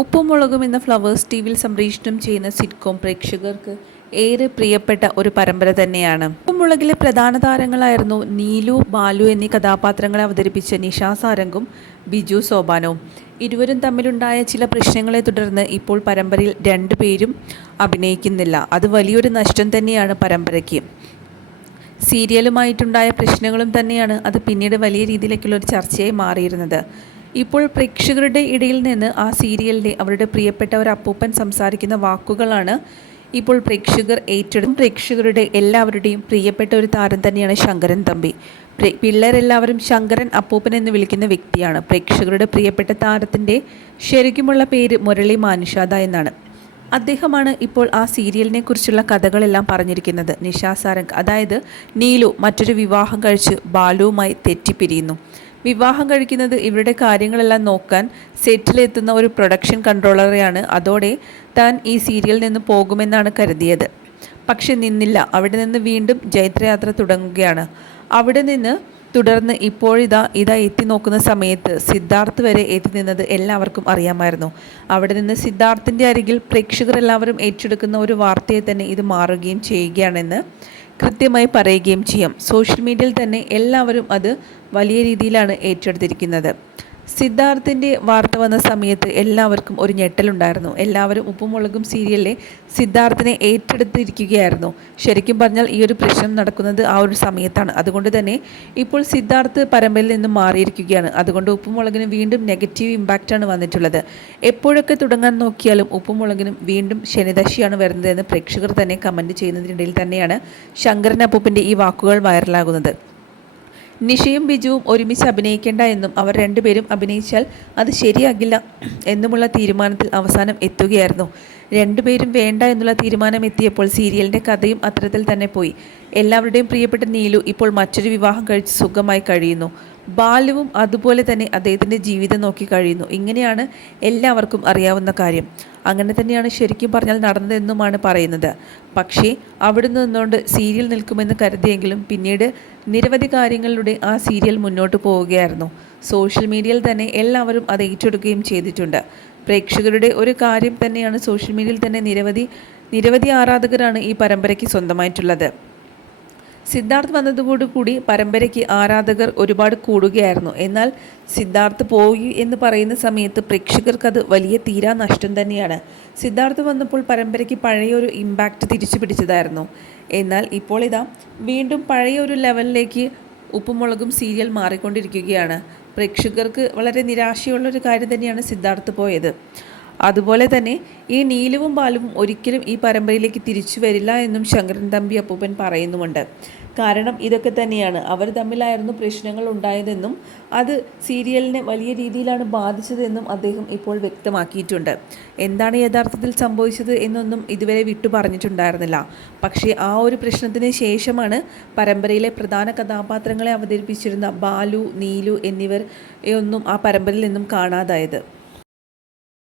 ഉപ്പും മുളകും എന്ന ഫ്ലവേഴ്സ് ടിവിയിൽ സംപ്രേഷണം ചെയ്യുന്ന സിറ്റ്കോം പ്രേക്ഷകർക്ക് ഏറെ പ്രിയപ്പെട്ട ഒരു പരമ്പര തന്നെയാണ്. ഉപ്പും മുളകിലെ പ്രധാന താരങ്ങളായിരുന്നു നീലു, ബാലു എന്നീ കഥാപാത്രങ്ങളെ അവതരിപ്പിച്ച നിഷാ സാരംഗും ബിജു സോപാനവും. ഇരുവരും തമ്മിലുണ്ടായ ചില പ്രശ്നങ്ങളെ തുടർന്ന് ഇപ്പോൾ പരമ്പരയിൽ രണ്ടുപേരും അഭിനയിക്കുന്നില്ല. അത് വലിയൊരു നഷ്ടം തന്നെയാണ് പരമ്പരയ്ക്ക്. സീരിയലുമായിട്ടുണ്ടായ പ്രശ്നങ്ങളും തന്നെയാണ് അത് പിന്നീട് വലിയ രീതിയിലേക്കുള്ള ഒരു ചർച്ചയായി മാറിയിരുന്നത്. ഇപ്പോൾ പ്രേക്ഷകരുടെ ഇടയിൽ നിന്ന് ആ സീരിയലിൻ്റെ അവരുടെ പ്രിയപ്പെട്ട ഒരു അപ്പൂപ്പൻ സംസാരിക്കുന്ന വാക്കുകളാണ് ഇപ്പോൾ പ്രേക്ഷകർ ഏറ്റെടുക്കും. പ്രേക്ഷകരുടെ എല്ലാവരുടെയും പ്രിയപ്പെട്ട ഒരു താരം തന്നെയാണ് ശങ്കരൻ തമ്പി. പിള്ളേരെല്ലാവരും ശങ്കരൻ അപ്പൂപ്പൻ എന്ന് വിളിക്കുന്ന വ്യക്തിയാണ്. പ്രേക്ഷകരുടെ പ്രിയപ്പെട്ട താരത്തിൻ്റെ ശരിക്കുമുള്ള പേര് മുരളി മാനുഷാദ എന്നാണ്. അദ്ദേഹമാണ് ഇപ്പോൾ ആ സീരിയലിനെ കുറിച്ചുള്ള കഥകളെല്ലാം പറഞ്ഞിരിക്കുന്നത്. നിഷാ സാരംഗ്, അതായത് നീലു, മറ്റൊരു വിവാഹം കഴിച്ച് ബാലുവുമായി തെറ്റിപ്പിരിയുന്നു. വിവാഹം കഴിക്കുന്നത് ഇവരുടെ കാര്യങ്ങളെല്ലാം നോക്കാൻ സെറ്റിലെത്തുന്ന ഒരു പ്രൊഡക്ഷൻ കൺട്രോളറെയാണ്. അതോടെ താൻ ഈ സീരിയലിൽ നിന്ന് പോകുമെന്നാണ് കരുതിയത്. പക്ഷെ നിന്നില്ല. അവിടെ നിന്ന് വീണ്ടും ജൈത്രയാത്ര തുടങ്ങുകയാണ്. അവിടെ നിന്ന് തുടർന്ന് ഇപ്പോഴിതാ എത്തി നോക്കുന്ന സമയത്ത് സിദ്ധാർത്ഥ് വരെ എത്തി നിന്നത് എല്ലാവർക്കും അറിയാമായിരുന്നു. അവിടെ നിന്ന് സിദ്ധാർത്ഥിൻ്റെ അരികിൽ പ്രേക്ഷകർ എല്ലാവരും ഏറ്റെടുക്കുന്ന ഒരു വാർത്തയെ തന്നെ ഇത് മാറുകയും ചെയ്യുകയാണെന്ന് കൃത്യമായി പറയുകയും ചെയ്യാം. സോഷ്യൽ മീഡിയയിൽ തന്നെ എല്ലാവരും അത് വലിയ രീതിയിലാണ് ഏറ്റെടുത്തിരിക്കുന്നത്. സിദ്ധാർത്ഥിൻ്റെ വാർത്ത വന്ന സമയത്ത് എല്ലാവർക്കും ഒരു ഞെട്ടലുണ്ടായിരുന്നു. എല്ലാവരും ഉപ്പും മുളകും സീരിയലിലെ സിദ്ധാർത്ഥിനെ ഏറ്റെടുത്തിരിക്കുകയായിരുന്നു. ശരിക്കും പറഞ്ഞാൽ ഈ ഒരു പ്രശ്നം നടക്കുന്നത് ആ ഒരു സമയത്താണ്. അതുകൊണ്ട് തന്നെ ഇപ്പോൾ സിദ്ധാർത്ഥ് പരമ്പരയിൽ നിന്നും മാറിയിരിക്കുകയാണ്. അതുകൊണ്ട് ഉപ്പും മുളകിന് വീണ്ടും നെഗറ്റീവ് ഇമ്പാക്റ്റാണ് വന്നിട്ടുള്ളത്. എപ്പോഴൊക്കെ തുടങ്ങാൻ നോക്കിയാലും ഉപ്പും മുളകിനും വീണ്ടും ശനിദശയാണ് വരുന്നതെന്ന് പ്രേക്ഷകർ തന്നെ കമൻറ്റ് ചെയ്യുന്നതിനിടയിൽ തന്നെയാണ് ശങ്കരൻ അപ്പൂപ്പൻ്റെ ഈ വാക്കുകൾ വൈറലാകുന്നത്. നിഷയും ബിജുവും ഒരുമിച്ച് അഭിനയിക്കേണ്ട എന്നും അവർ രണ്ടുപേരും അഭിനയിച്ചാൽ അത് ശരിയാകില്ല എന്നുമുള്ള തീരുമാനത്തിൽ അവസാനം എത്തുകയായിരുന്നു. രണ്ടുപേരും വേണ്ട എന്നുള്ള തീരുമാനം എത്തിയപ്പോൾ സീരിയലിൻ്റെ കഥയും അത്തരത്തിൽ തന്നെ പോയി. എല്ലാവരുടെയും പ്രിയപ്പെട്ട നീലു ഇപ്പോൾ മറ്റൊരു വിവാഹം കഴിച്ച് സുഖമായി കഴിയുന്നു. ബാലുവും അതുപോലെ തന്നെ അദ്ദേഹത്തിൻ്റെ ജീവിതം നോക്കി കഴിയുന്നു. ഇങ്ങനെയാണ് എല്ലാവർക്കും അറിയാവുന്ന കാര്യം. അങ്ങനെ തന്നെയാണ് ശരിക്കും പറഞ്ഞാൽ നടന്നതെന്നുമാണ് പറയുന്നത്. പക്ഷേ അവിടെ നിന്നുകൊണ്ട് സീരിയൽ നിൽക്കുമെന്ന് കരുതിയെങ്കിലും പിന്നീട് നിരവധി കാര്യങ്ങളിലൂടെ ആ സീരിയൽ മുന്നോട്ട് പോവുകയായിരുന്നു. സോഷ്യൽ മീഡിയയിൽ തന്നെ എല്ലാവരും അത് ഏറ്റെടുക്കുകയും ചെയ്തിട്ടുണ്ട്. പ്രേക്ഷകരുടെ ഒരു കാര്യം തന്നെയാണ്. സോഷ്യൽ മീഡിയയിൽ തന്നെ നിരവധി ആരാധകരാണ് ഈ പരമ്പരയ്ക്ക് സ്വന്തമായിട്ടുള്ളത്. സിദ്ധാർത്ഥ് വന്നതോടുകൂടി പരമ്പരയ്ക്ക് ആരാധകർ ഒരുപാട് കൂടുകയായിരുന്നു. എന്നാൽ സിദ്ധാർത്ഥ് പോയി എന്ന് പറയുന്ന സമയത്ത് പ്രേക്ഷകർക്കത് വലിയ തീരാ നഷ്ടം തന്നെയാണ്. സിദ്ധാർത്ഥ് വന്നപ്പോൾ പരമ്പരയ്ക്ക് പഴയൊരു ഇമ്പാക്റ്റ് തിരിച്ചു പിടിച്ചതായിരുന്നു. എന്നാൽ ഇപ്പോൾ വീണ്ടും പഴയൊരു ലെവലിലേക്ക് ഉപ്പും മുളകും സീരിയൽ മാറിക്കൊണ്ടിരിക്കുകയാണ്. പ്രേക്ഷകർക്ക് വളരെ നിരാശയുള്ളൊരു കാര്യം തന്നെയാണ് സിദ്ധാർത്ഥ് പോയത്. അതുപോലെ തന്നെ ഈ നീലുവും ബാലുവും ഒരിക്കലും ഈ പരമ്പരയിലേക്ക് തിരിച്ചു വരില്ല എന്നും ശങ്കരൻ തമ്പി അപ്പൂപ്പൻ പറയുന്നുമുണ്ട്. കാരണം ഇതൊക്കെ തന്നെയാണ്. അവർ തമ്മിലായിരുന്നു പ്രശ്നങ്ങൾ ഉണ്ടായതെന്നും അത് സീരിയലിനെ വലിയ രീതിയിലാണ് ബാധിച്ചതെന്നും അദ്ദേഹം ഇപ്പോൾ വ്യക്തമാക്കിയിട്ടുണ്ട്. എന്താണ് യഥാർത്ഥത്തിൽ സംഭവിച്ചത് എന്നൊന്നും ഇതുവരെ വിട്ടു പറഞ്ഞിട്ടുണ്ടായിരുന്നില്ല. പക്ഷേ ആ ഒരു പ്രശ്നത്തിന് ശേഷമാണ് പരമ്പരയിലെ പ്രധാന കഥാപാത്രങ്ങളെ അവതരിപ്പിച്ചിരുന്ന ബാലു, നീലു എന്നിവർ ഒന്നും ആ പരമ്പരയിൽ നിന്നും കാണാതായത്.